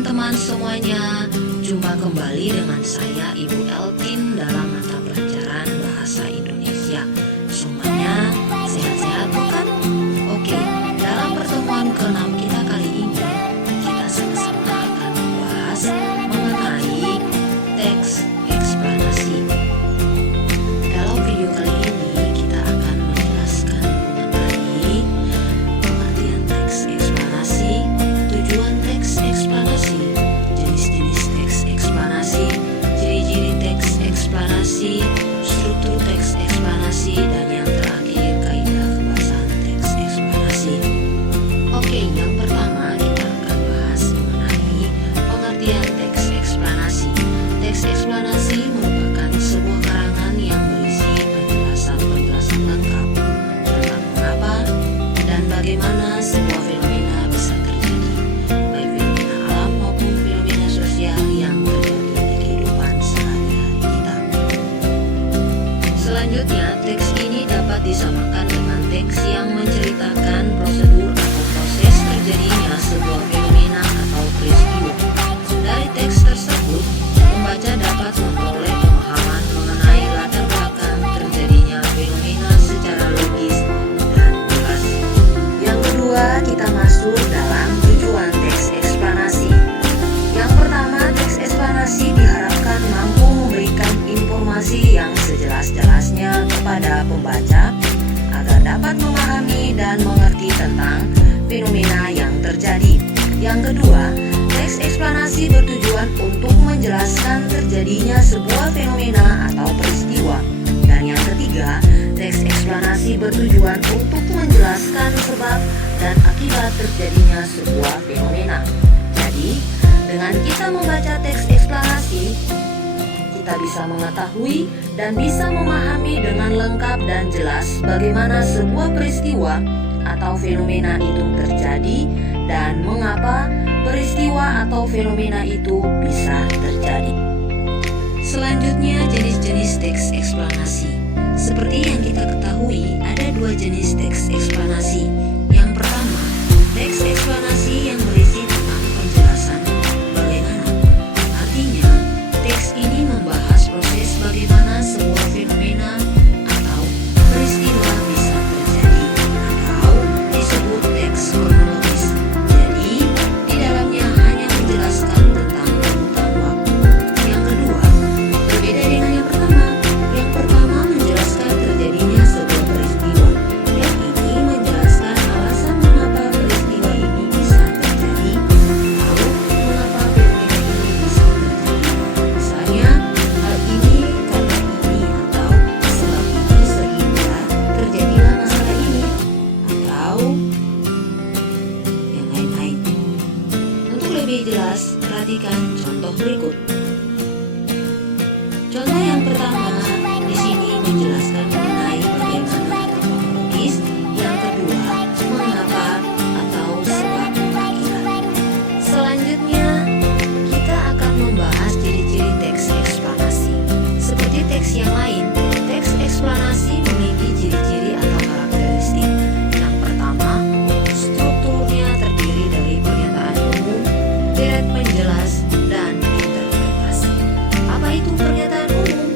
teman-teman semuanya, jumpa kembali dengan saya Ibu Elkin dalam mata pelajaran Bahasa Indonesia. Semuanya sehat-sehat bukan? Oke, dalam pertemuan ke-6 kita kali ini, kita sama-sama akan membahas mengenai teks eksplanasi. Dalam video kali ini, kita akan menjelaskan mengenai pengertian teks eksplanasi, tujuan teks eksplanasi, jenis-jenis teks eksplanasi, ciri-ciri teks eksplanasi, struktur teks eksplanasi, dan yang terakhir kaidah kebahasaan teks eksplanasi. Oke, yang pertama kita akan bahas mengenai pengertian teks eksplanasi. Teks eksplanasi merupakan sebuah karangan yang berisi penjelasan-penjelasan lengkap tentang mengapa dan bagaimana sebuah fenomena bisa terjadi, baik fenomena alam maupun fenomena sosial yang terjadi di kehidupan sehari-hari kita. Selanjutnya, teks ini dapat disamakan dengan teks yang menceritakan prosedur atau proses terjadinya sebuah fenomena atau peristiwa. Dari teks tersebut, pembaca dapat memperoleh pemahaman mengenai latar belakang terjadinya fenomena secara logis dan jelas. Yang kedua, kita masuk dalam tujuan teks eksplanasi. Yang pertama, teks eksplanasi diharapkan mampu memberikan informasi yang sejelas-jelasnya kepada pembaca agar dapat memahami dan mengerti tentang fenomena yang terjadi. Yang kedua, teks eksplanasi bertujuan untuk menjelaskan terjadinya sebuah fenomena atau peristiwa. Dan yang ketiga, teks eksplanasi bertujuan untuk menjelaskan sebab dan akibat terjadinya sebuah fenomena. Jadi, dengan kita membaca teks eksplanasi, kita bisa mengetahui dan bisa memahami dengan lengkap dan jelas bagaimana sebuah peristiwa atau fenomena itu terjadi dan mengapa peristiwa atau fenomena itu bisa terjadi. Selanjutnya, jenis-jenis teks eksplanasi. Seperti yang kita ketahui, ada dua jenis teks eksplanasi. Yang pertama, teks eksplanasi yang berisi tentang penjelasan bagaimana. Artinya, teks ini membahas proses bagaimana sebuah fenomena atau peristiwa bisa terjadi atau disebut teks kronologis. Jadi, di dalamnya hanya menjelaskan tentang urutan waktu. Yang kedua, berbeda dengan yang pertama. Yang pertama menjelaskan terjadinya sebuah peristiwa. Yang ini menjelaskan alasan mengapa peristiwa ini bisa terjadi atau mengapa fenomena ini bisa terjadi. Misalnya, hal ini karena ini atau sebab ini sehingga terjadilah masalah ini atau yang lain-lain. Untuk lebih jelas, perhatikan contoh berikut. Contoh yang pertama di sini menjelaskan mengenai bagaimana atau kronologis. Yang kedua, mengapa atau sebab akibat. Selanjutnya, kita akan membahas ciri-ciri teks eksplanasi. Seperti teks yang lain, teks eksplanasi memiliki ciri-ciri atau karakteristik. Yang pertama, strukturnya terdiri dari pernyataan umum, deret penjelas, dan interpretasi. Apa itu pernyataan umum?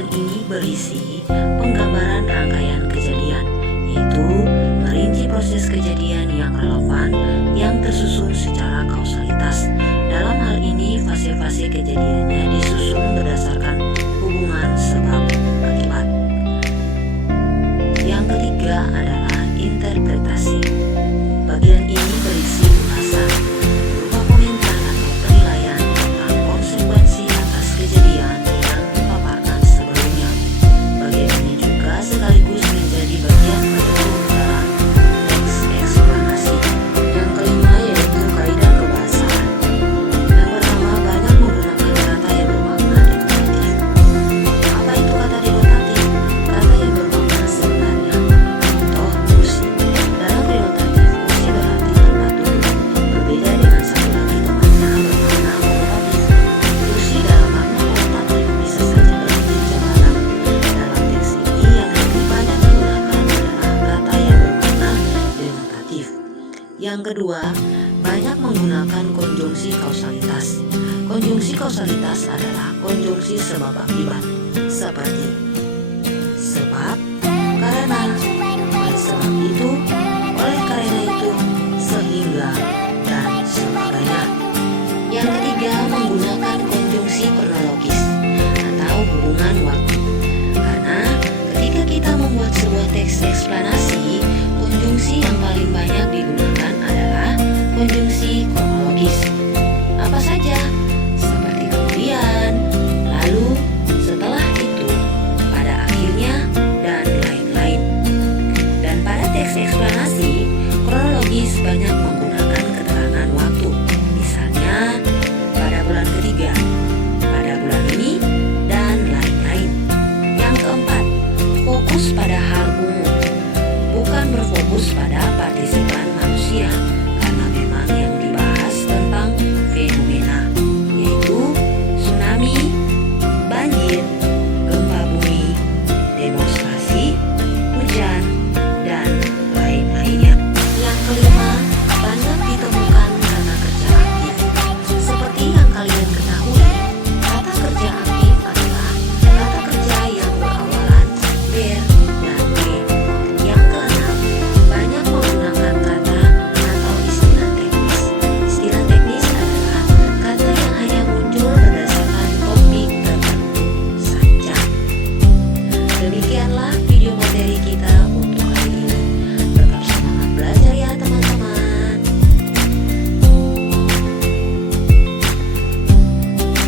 bagian ini berisi penggambaran rangkaian kejadian, yaitu merinci proses kejadian yang relevan yang tersusun secara kausalitas. Dalam hal ini, fase-fase kejadiannya disusun berdasarkan hubungan sebab akibat. Yang ketiga adalah interpretasi. Bagian ini berisi ulasan berupa komentar atau penilaian tentang konsekuensi atas kejadian yang dipaparkan sebelumnya. Bagian ini juga sekaligus menjadi bagian penting dalam teks eksplanasi. Yang kelima yaitu kaidah kebahasaan. Yang pertama, banyak menggunakan kata yang bermakna denotatif. Apa itu kata denotatif? Kata yang bermakna sebenarnya. Contoh, kursi. Dalam denotatif, kursi berarti tempat duduk. Berbeda dengan satu lagi temannya bermakna konotatif. Kursi dalam makna konotatif bisa saja berarti jabatan. Dalam teks ini yang lebih banyak digunakan adalah kata yang bermakna denotatif. Yang kedua, banyak menggunakan konjungsi kausalitas. Konjungsi kausalitas adalah konjungsi sebab akibat, seperti sebab, karena, oleh sebab itu,